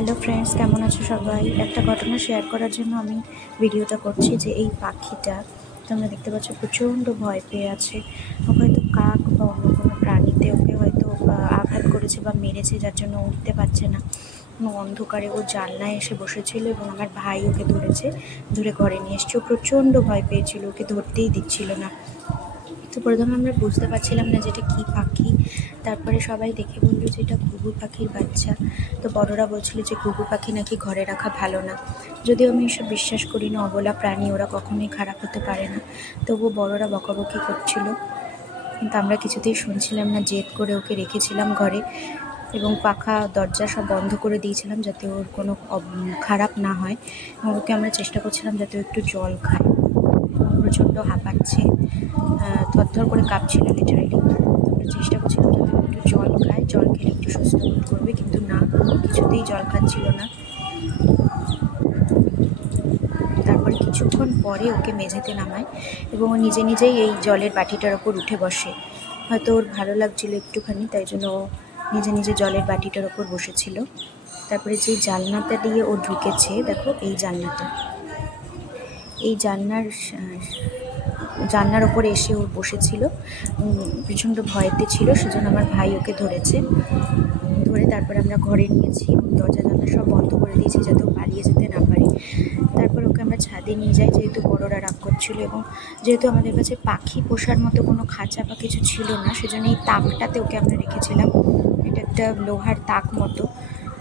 Hello friends, কেমন আছো সবাই? একটা ঘটনা শেয়ার করার জন্য আমি ভিডিওটা করছি। যে এই পাখিটা তোমরা দেখতে পাচ্ছ প্রচণ্ড ভয় পেয়ে আছে। ও হয়তো কাক বা অন্য কোনো প্রাণীতে ওকে হয়তো আঘাত করেছে বা মেরেছে, যার জন্য উঠতে পারছে না। অন্ধকারে ও জানলায় এসে বসেছিল এবং আমার ভাই ওকে ধরে ঘরে নিয়ে এসছে। ও প্রচণ্ড ভয় পেয়েছিল, ওকে ধরতেই দিচ্ছিল না। তো প্রথমে আমরা বুঝতে পারছিলাম না যে এটা কী পাখি। তারপরে সবাই দেখে বললো যে এটা ঘুঘু পাখির বাচ্চা। তো বড়রা বলছিল যে ঘুঘু পাখি নাকি ঘরে রাখা ভালো না। যদিও আমি এসব বিশ্বাস করি না, অবলা প্রাণী, ওরা কখনোই খারাপ হতে পারে না। তবুও বড়রা বকাবকি করছিল, কিন্তু আমরা কিছুতেই শুনছিলাম না। জেদ করে ওকে রেখেছিলাম ঘরে এবং পাখা দরজা সব বন্ধ করে দিয়েছিলাম যাতে ওর কোনো খারাপ না হয়। এবং ওকে আমরা চেষ্টা করছিলাম যাতে ও একটু জল খায়। প্রচণ্ড হাঁপাচ্ছে, থরথর করে কাঁপছিল লিটারেলি। তো আমরা চেষ্টা করছিলাম যাতে ও একটু জল খায়, জল খেলে একটু সুস্থ বোধ করবে, কিন্তু না, কিছুতেই জল খাচ্ছিল না। তারপরে কিছুক্ষণ পরে ওকে মেঝেতে নামায় এবং ও নিজে নিজেই এই জলের বাটিটার ওপর উঠে বসে। হয়তো ওর ভালো লাগছিল একটুখানি, তাই জন্য ও নিজে নিজে জলের বাটিটার ওপর বসেছিল। তারপরে যেই জানলাটা দিয়ে ও ঢুকেছে, দেখো এই জানলাটা, এই জানলার ওপরে এসে ও বসেছিল। প্রচণ্ড ভয়েতে ছিল, সেজন্য আমার ভাই ওকে ধরে তারপরে আমরা ঘরে নিয়েছি এবং দরজা জানলা সব বন্ধ করে দিয়েছি যাতে ও পালিয়ে যেতে না পারে। তারপর ওকে আমরা ছাদে নিয়ে যাই, যেহেতু বড়রা রাগ করছিল এবং যেহেতু আমাদের কাছে পাখি পোষার মতো কোনো খাঁচা বা কিছু ছিল না, সেজন্য এই তাকটাতে ওকে আমরা রেখেছিলাম। এটা একটা লোহার তাক মতো,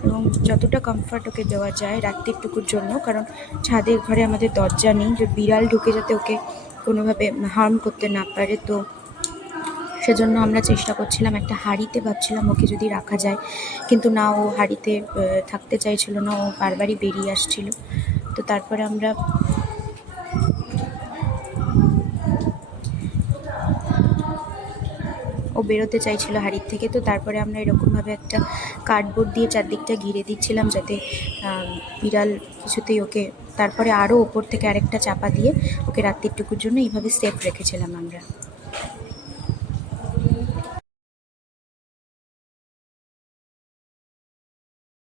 এবং যতটা কমফর্ট ওকে দেওয়া যায় রাত্রিটুকুর জন্য, কারণ ছাদের ঘরে আমাদের দরজা নেই, যে বিড়াল ঢুকে যাতে ওকে কোনোভাবে হার্ম করতে না পারে। তো সেজন্য আমরা চেষ্টা করছিলাম একটা হাঁড়িতে, ভাবছিলাম ওকে যদি রাখা যায়, কিন্তু না, ও হাঁড়িতে থাকতে চাইছিল না, ও বারবারই বেরিয়ে আসছিল। তো তারপরে ও বেরোতে চাইছিল হাঁড়ির থেকে। তো তারপরে আমরা এরকমভাবে একটা কার্ডবোর্ড দিয়ে চারদিকটা ঘিরে দিচ্ছিলাম যাতে বিড়াল কিছুতেই ওকে, তারপরে আরও ওপর থেকে আরেকটা চাপা দিয়ে ওকে রাত্রিটুকুর জন্য এইভাবে সেফ রেখেছিলাম আমরা।